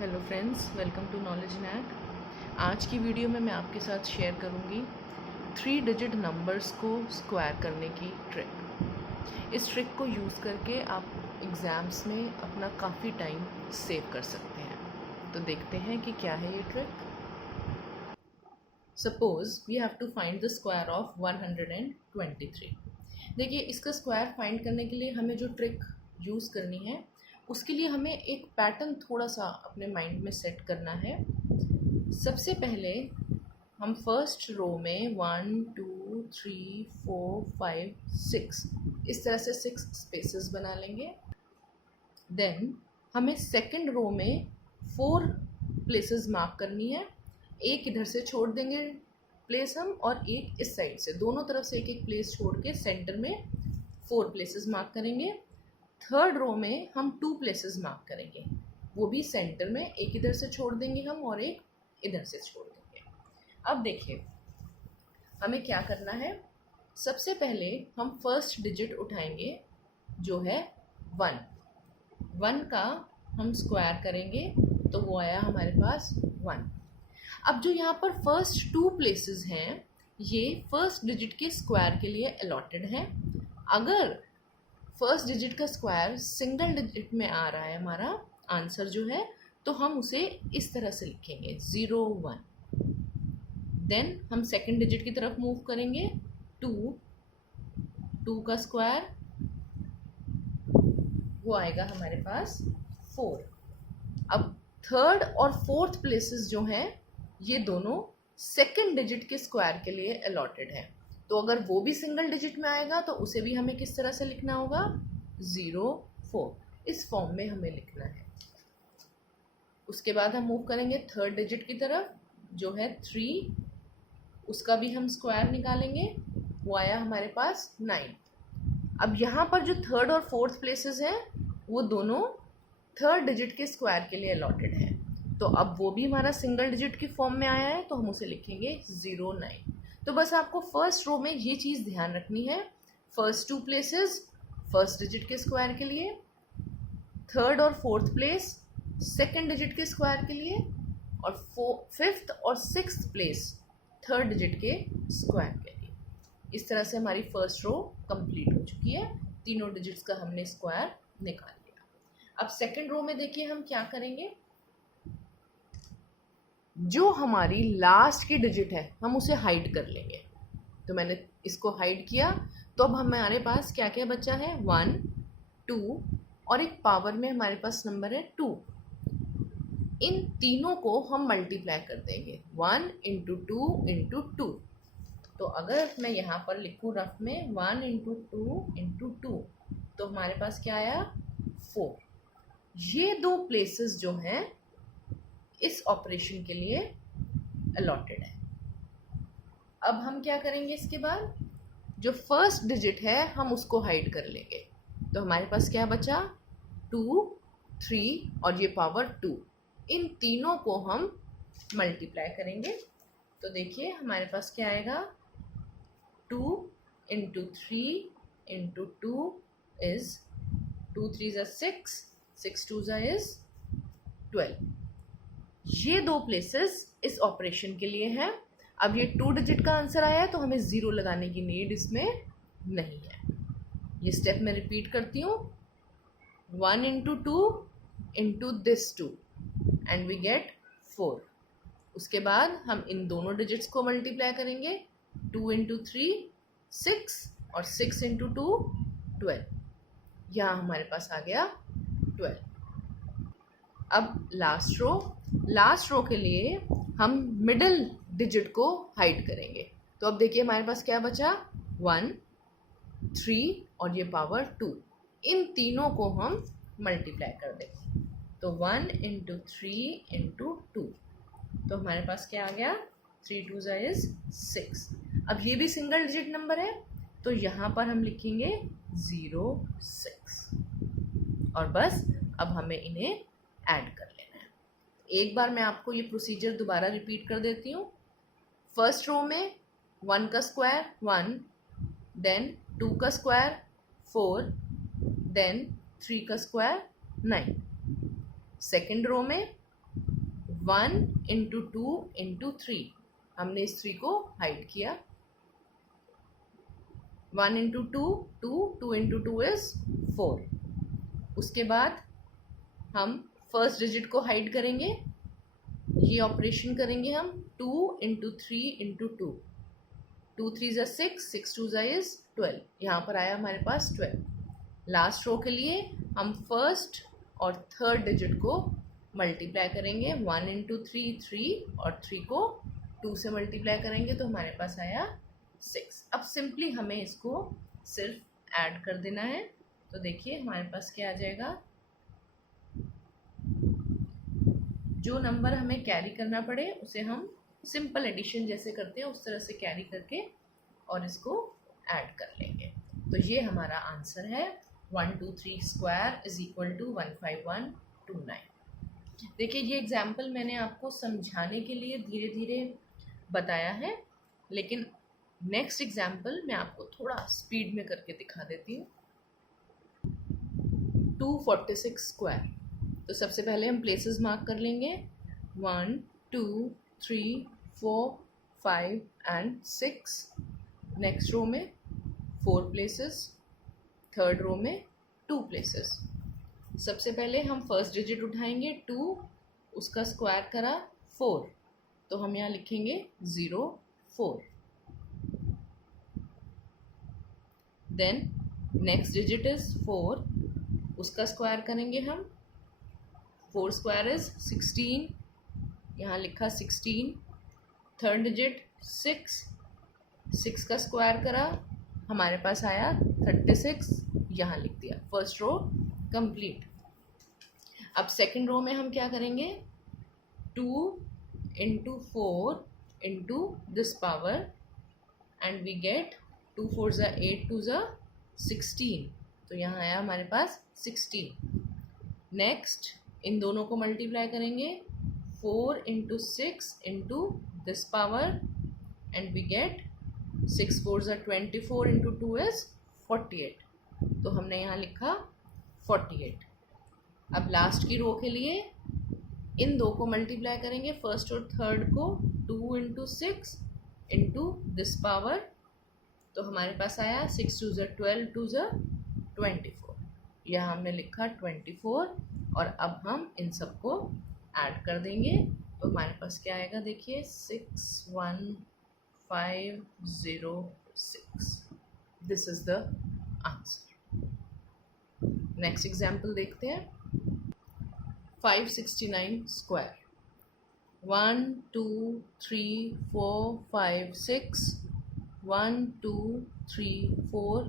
Hello friends, welcome to knowledge knack. आज की video में मैं आपके साथ शेयर करूंगी 3 डिजिट नंबर्स को स्क्वायर करने की ट्रिक। इस ट्रिक को यूज़ करके आप एग्ज़ाम्स में अपना काफ़ी टाइम सेव कर सकते हैं। तो देखते हैं कि क्या है ये trick. Suppose we have to find the square of 123। देखिए, इसका स्क्वायर फाइंड करने के लिए हमें जो ट्रिक यूज़ करनी है उसके लिए हमें एक पैटर्न थोड़ा सा अपने माइंड में सेट करना है। सबसे पहले हम फर्स्ट रो में 1 2 3 4 5 6 इस तरह से 6 स्पेसेस बना लेंगे। देन हमें सेकंड रो में 4 प्लेसेस मार्क करनी है। एक इधर से छोड़ देंगे प्लेस हम, और एक इस साइड से, दोनों तरफ से एक एक प्लेस छोड़ के सेंटर में 4 प्लेसेस मार्क करेंगे। थर्ड रो में हम 2 प्लेसेस मार्क करेंगे, वो भी सेंटर में, एक इधर से छोड़ देंगे हम और एक इधर से छोड़ देंगे। अब देखिए हमें क्या करना है। सबसे पहले हम फर्स्ट डिजिट उठाएंगे जो है 1 का हम स्क्वायर करेंगे तो वो आया हमारे पास 1। अब जो यहाँ पर फर्स्ट 2 प्लेसेस हैं ये फर्स्ट डिजिट के स्क्वायर के लिए अलॉटेड हैं। अगर फर्स्ट डिजिट का स्क्वायर सिंगल डिजिट में आ रहा है हमारा आंसर जो है, तो हम उसे इस तरह से लिखेंगे 0 1। देन हम सेकंड डिजिट की तरफ मूव करेंगे 2 का स्क्वायर वो आएगा हमारे पास 4। अब थर्ड और फोर्थ प्लेसेस जो हैं ये दोनों सेकंड डिजिट के स्क्वायर के लिए अलॉटेड है, तो अगर वो भी सिंगल डिजिट में आएगा तो उसे भी हमें किस तरह से लिखना होगा 0 4, इस फॉर्म में हमें लिखना है। उसके बाद हम मूव करेंगे थर्ड डिजिट की तरफ जो है 3, उसका भी हम स्क्वायर निकालेंगे, वो आया हमारे पास 9। अब यहाँ पर जो थर्ड और फोर्थ प्लेसेस हैं वो दोनों थर्ड डिजिट के स्क्वायर के लिए अलॉटेड है, तो अब वो भी हमारा सिंगल डिजिट की फॉर्म में आया है तो हम उसे लिखेंगे 0 9। तो बस आपको फर्स्ट रो में ये चीज़ ध्यान रखनी है, फर्स्ट 2 प्लेसेस फर्स्ट डिजिट के स्क्वायर के लिए, थर्ड और फोर्थ प्लेस सेकंड डिजिट के स्क्वायर के लिए, और फिफ्थ और सिक्स्थ प्लेस थर्ड डिजिट के स्क्वायर के लिए। इस तरह से हमारी फर्स्ट रो कंप्लीट हो चुकी है, तीनों डिजिट्स का हमने स्क्वायर निकाल लिया। अब सेकंड रो में देखिए हम क्या करेंगे। जो हमारी लास्ट की डिजिट है हम उसे हाइड कर लेंगे, तो मैंने इसको हाइड किया, तो अब हमारे पास क्या क्या बचा है 1 2 और एक पावर में हमारे पास नंबर है 2। इन तीनों को हम मल्टीप्लाई कर देंगे 1 इंटू 2 इंटू 2। तो अगर मैं यहाँ पर लिखूँ रफ में 1 इंटू 2 इंटू 2 तो हमारे पास क्या आया 4। ये 2 प्लेसेस जो हैं इस ऑपरेशन के लिए अलॉटेड है। अब हम क्या करेंगे, इसके बाद जो फर्स्ट डिजिट है हम उसको हाइड कर लेंगे, तो हमारे पास क्या बचा 2 3 और ये पावर 2। इन तीनों को हम मल्टीप्लाई करेंगे, तो देखिए हमारे पास क्या आएगा 2 इंटू 3 इंटू 2 इज 2 3 ज़ा 6, 6 2 ज़ा इज 12। ये 2 प्लेसेस इस ऑपरेशन के लिए हैं। अब ये 2 डिजिट का आंसर आया है तो हमें 0 लगाने की नीड इसमें नहीं है। ये स्टेप मैं रिपीट करती हूँ, 1 into 2 into this 2 and we get 4। उसके बाद हम इन दोनों डिजिट्स को मल्टीप्लाई करेंगे, 2 इंटू 3 6 और 6 इंटू 2 12। यहाँ हमारे पास आ गया 12। अब लास्ट रो के लिए हम मिडिल डिजिट को हाइड करेंगे, तो अब देखिए हमारे पास क्या बचा 1 3 और ये पावर 2। इन तीनों को हम मल्टीप्लाई कर देंगे, तो 1 इंटू 3 इंटू 2, तो हमारे पास क्या आ गया 3 2 ज़ा इज 6। अब ये भी सिंगल डिजिट नंबर है तो यहाँ पर हम लिखेंगे 0 6 और बस अब हमें इन्हें ऐड कर लेना है। एक बार मैं आपको ये प्रोसीजर दोबारा रिपीट कर देती हूँ। फर्स्ट रो में 1 का स्क्वायर 1, देन 2 का स्क्वायर 4, देन 3 का स्क्वायर 9। सेकंड रो में 1 इंटू 2 इंटू 3, हमने इस 3 को हाइड किया. 1 इंटू 2 2, 2 इंटू 2 इज 4. उसके बाद हम फर्स्ट डिजिट को हाइड करेंगे, ये ऑपरेशन करेंगे हम. 2 इंटू 3 इंटू 2, 2 3 ज़ा 6, 6 2 ज़ा इज 12. यहाँ पर आया हमारे पास 12. लास्ट रो के लिए हम फर्स्ट और थर्ड डिजिट को मल्टीप्लाई करेंगे. 1 इंटू 3 3, और 3 को 2 से मल्टीप्लाई करेंगे तो हमारे पास आया 6. अब सिंपली हमें इसको सिर्फ ऐड कर देना है. तो देखिए हमारे पास क्या आ जाएगा, जो नंबर हमें कैरी करना पड़े उसे हम सिंपल एडिशन जैसे करते हैं उस तरह से कैरी करके और इसको ऐड कर लेंगे. तो ये हमारा आंसर है 123 स्क्वायर इज इक्वल टू 15129. देखिए ये एग्जाम्पल मैंने आपको समझाने के लिए धीरे धीरे बताया है, लेकिन नेक्स्ट एग्जाम्पल मैं आपको थोड़ा स्पीड में करके दिखा देती हूँ. 246 स्क्वायर. तो सबसे पहले हम प्लेसेस मार्क कर लेंगे. 1 2 3 4 5 एंड 6. नेक्स्ट रो में 4 प्लेसेस, थर्ड रो में 2 प्लेसेस. सबसे पहले हम फर्स्ट डिजिट उठाएंगे 2, उसका स्क्वायर करा 4, तो हम यहाँ लिखेंगे 0 4. देन नेक्स्ट डिजिट इज 4, उसका स्क्वायर करेंगे हम. 4 स्क्वायर इज 16, यहाँ लिखा 16. थर्ड डिजिट 6, 6 का स्क्वायर करा, हमारे पास आया 36, यहाँ लिख दिया. First row complete. अब सेकंड रो में हम क्या करेंगे, 2 into 4 into this power and we get 2 4 ज़ा 8, 2 ज़ा 16, तो यहाँ आया हमारे पास 16. नेक्स्ट इन दोनों को मल्टीप्लाई करेंगे, 4 into 6 into this power and we get 6 4 ज़ा 24 इंटू 2 इज 48, तो हमने यहाँ लिखा 48. अब लास्ट की रो के लिए इन दो को मल्टीप्लाई करेंगे, फर्स्ट और थर्ड को. 2 इंटू 6 इंटू दिस पावर, तो हमारे पास आया 6 2 ज़ा 12, 2 ज़ा 24, यहाँ हमने लिखा 24. और अब हम इन सबको ऐड कर देंगे तो हमारे पास क्या आएगा, देखिए 61506. This is the answer. Next example देखते हैं. 569 स्क्वायर. 1 2 3 4 5 6, 1 2 3 4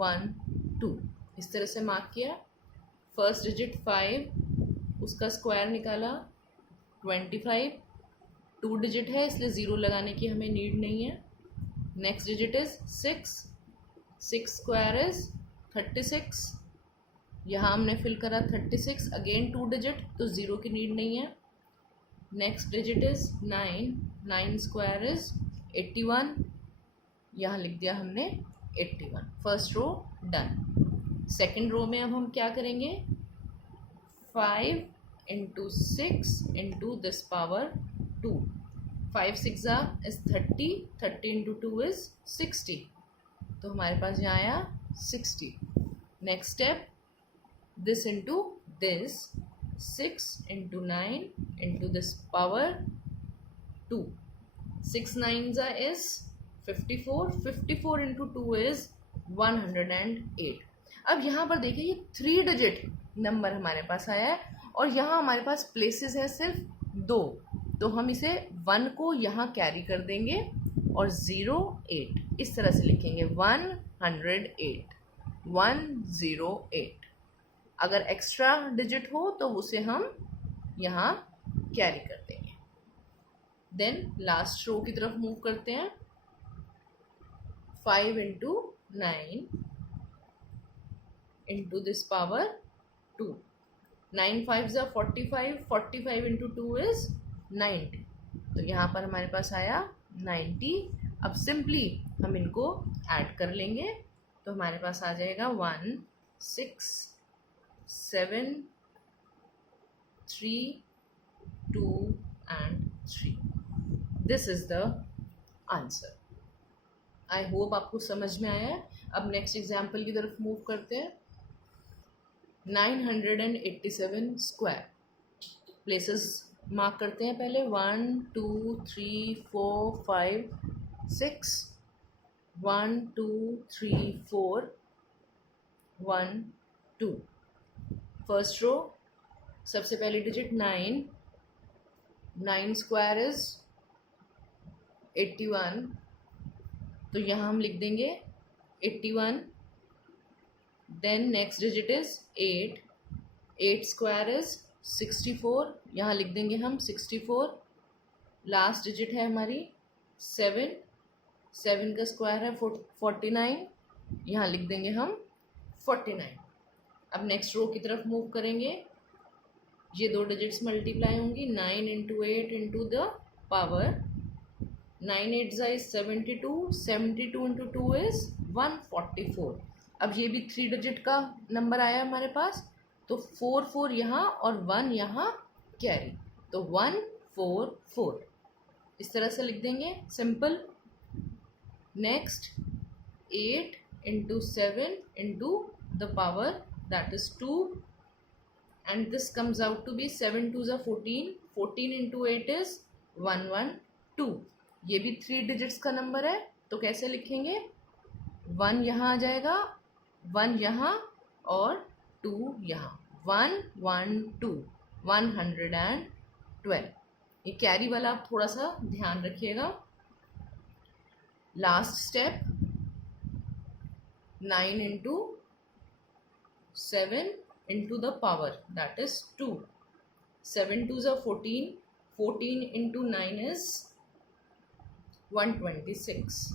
1 2, इस तरह से मार्क किया. फर्स्ट डिजिट 5, उसका स्क्वायर निकाला 25. 2 डिजिट है इसलिए ज़ीरो लगाने की हमें नीड नहीं है. Next digit is 6, 6 square is 36, यहाँ हमने फिल करा 36. अगेन 2 डिजिट, तो ज़ीरो की नीड नहीं है. Next digit is 9, 9 square is 81, यहाँ लिख दिया हमने 81. First row done. Second row में अब हम क्या करेंगे, 5 इंटू 6 इंटू दिस पावर 2. 5 6 ज़ा इज 30, 30 इंटू 2 इज 60, तो हमारे पास यहाँ आया 60. Next step, this into this, 6 into 9 into this power 2. 6 9s is 54, 54 into 2 is 108. अब यहाँ पर देखिए ये 3 डिजिट नंबर हमारे पास आया है और यहाँ हमारे पास प्लेसेस है सिर्फ 2, तो हम इसे 1 को यहाँ कैरी कर देंगे और 0 8 इस तरह से लिखेंगे 108, 108. अगर एक्स्ट्रा डिजिट हो तो उसे हम यहाँ कैरी कर देंगे. देन लास्ट रो की तरफ मूव करते हैं. 5 इंटू 9 इंटू दिस पावर 2. 9 5 ज़ा 45, 45 इंटू 2 इज 90, तो यहाँ पर हमारे पास आया 90. अब सिंपली हम इनको ऐड कर लेंगे तो हमारे पास आ जाएगा 1 6 7 3 2 and 3. This is the answer. I hope आपको समझ में आया है. अब नेक्स्ट एग्जाम्पल की तरफ मूव करते हैं. 987 स्क्वायर. प्लेसेस मार्क करते हैं पहले. 1 2 3 4 5 6. 1 2 3 4 1 2. फर्स्ट रो, सबसे पहली डिजिट 9. 9 square is 81. तो यहाँ हम लिख देंगे 81. Then next digit is 8. 8 square is 64. यहाँ लिख देंगे हम 64. लास्ट डिजिट है हमारी 7. 7 का स्क्वायर है 49. यहाँ लिख देंगे हम 49. अब नेक्स्ट रो की तरफ मूव करेंगे. ये दो डिजिट्स मल्टीप्लाई होंगी. 9 into 8 into the power 9 8 is 72. 72 into 2 is 144. अब ये भी 3 डिजिट का नंबर आया हमारे पास, तो 4 4 यहाँ और 1 यहाँ कैरी, तो 1 4 4 इस तरह से लिख देंगे. Simple. Next 8 into 7 into the power that is 2 and this comes out to be 7 2 14. 14 into 8 is 112. ये भी 3 डिजिट्स का नंबर है, तो कैसे लिखेंगे? 1 यहाँ आ जाएगा, 1 यहाँ और 2 यहाँ. 1 1 2 112. ये कैरी वाला आप थोड़ा सा ध्यान रखिएगा. Last step 9 into 7 into the power that is 2. 7 2 14. 14 into 9 is 126.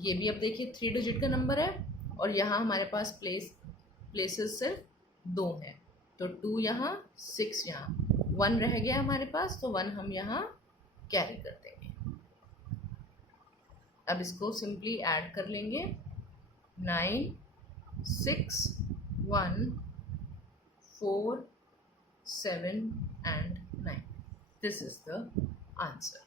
ये भी अब देखिए 3 डिजिट का नंबर है और यहाँ हमारे पास प्लेसेस सिर्फ 2 हैं, तो 2 यहाँ 6 यहाँ 1 रह गया हमारे पास, तो 1 हम यहाँ कैरी कर देंगे. अब इसको सिंपली ऐड कर लेंगे. 9 6 1 4 7 and 9. This is the answer.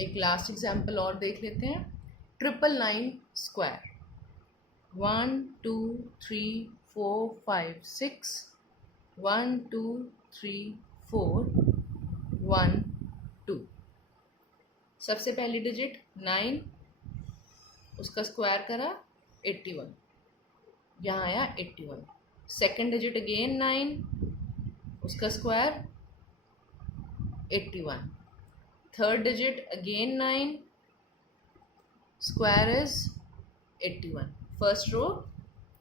एक लास्ट एग्जाम्पल और देख लेते हैं. 999 स्क्वायर. 1 2 3 4 5 6. 1 2 3 4 1 2. सबसे पहली डिजिट 9, उसका स्क्वायर करा 81, यहाँ आया 81. सेकेंड डिजिट अगेन 9, उसका square 81. Third digit again 9, square is 81. First row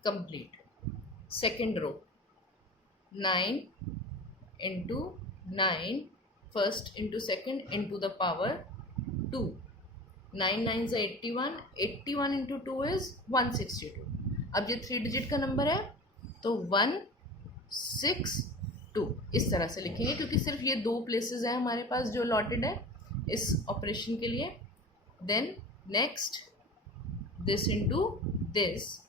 complete. Second row 9 into 9 first into second into the power 2. 9 9 is 81. 81 into 2 is 162. अब ये 3 डिजिट का नंबर है, तो 162 इस तरह से लिखेंगे, क्योंकि सिर्फ ये 2 प्लेसेस हैं हमारे पास जो अलॉटेड है इस ऑपरेशन के लिए. Then next this into this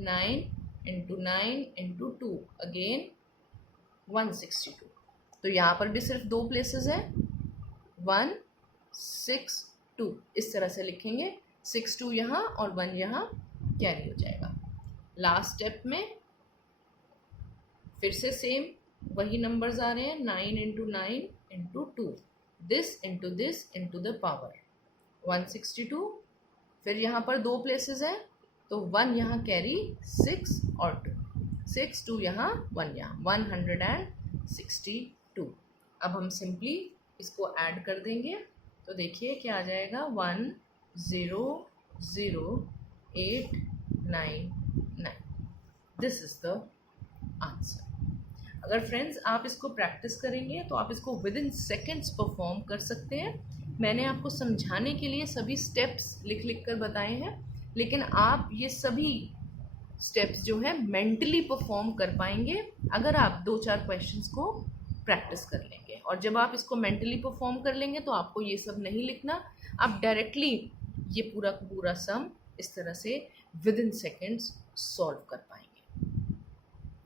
9 into 9 into 2 again 162. तो यहाँ पर भी सिर्फ 2 प्लेसेस हैं. 162 इस तरह से लिखेंगे. 62 यहाँ और 1 यहाँ कैरी हो जाएगा. लास्ट स्टेप में फिर से सेम वही नंबर्स आ रहे हैं. 9 into 9 into 2. This into the power 162. फिर यहाँ पर 2 प्लेसेस हैं, तो 1 यहाँ कैरी 6 और 2. 6 2 यहाँ 1 यहाँ 162. अब हम सिंपली इसको ऐड कर देंगे, तो देखिए क्या आ जाएगा. 100,899. This is the answer. अगर फ्रेंड्स आप इसको प्रैक्टिस करेंगे तो आप इसको विद इन सेकेंड्स परफॉर्म कर सकते हैं. मैंने आपको समझाने के लिए सभी स्टेप्स लिख कर बताए हैं, लेकिन आप ये सभी स्टेप्स जो है मेंटली परफॉर्म कर पाएंगे अगर आप 2-4 क्वेश्चंस को प्रैक्टिस कर लेंगे. और जब आप इसको मेंटली परफॉर्म कर लेंगे तो आपको ये सब नहीं लिखना, आप डायरेक्टली ये पूरा का पूरा सम इस तरह से विद इन सेकेंड्स सॉल्व कर पाएंगे.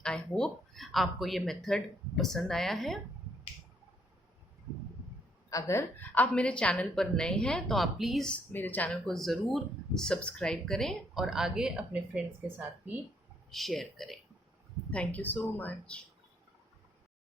आई होप आपको ये मेथड पसंद आया है. अगर आप मेरे चैनल पर नए हैं तो आप प्लीज़ मेरे चैनल को ज़रूर सब्सक्राइब करें और आगे अपने फ्रेंड्स के साथ भी शेयर करें। Thank you so much.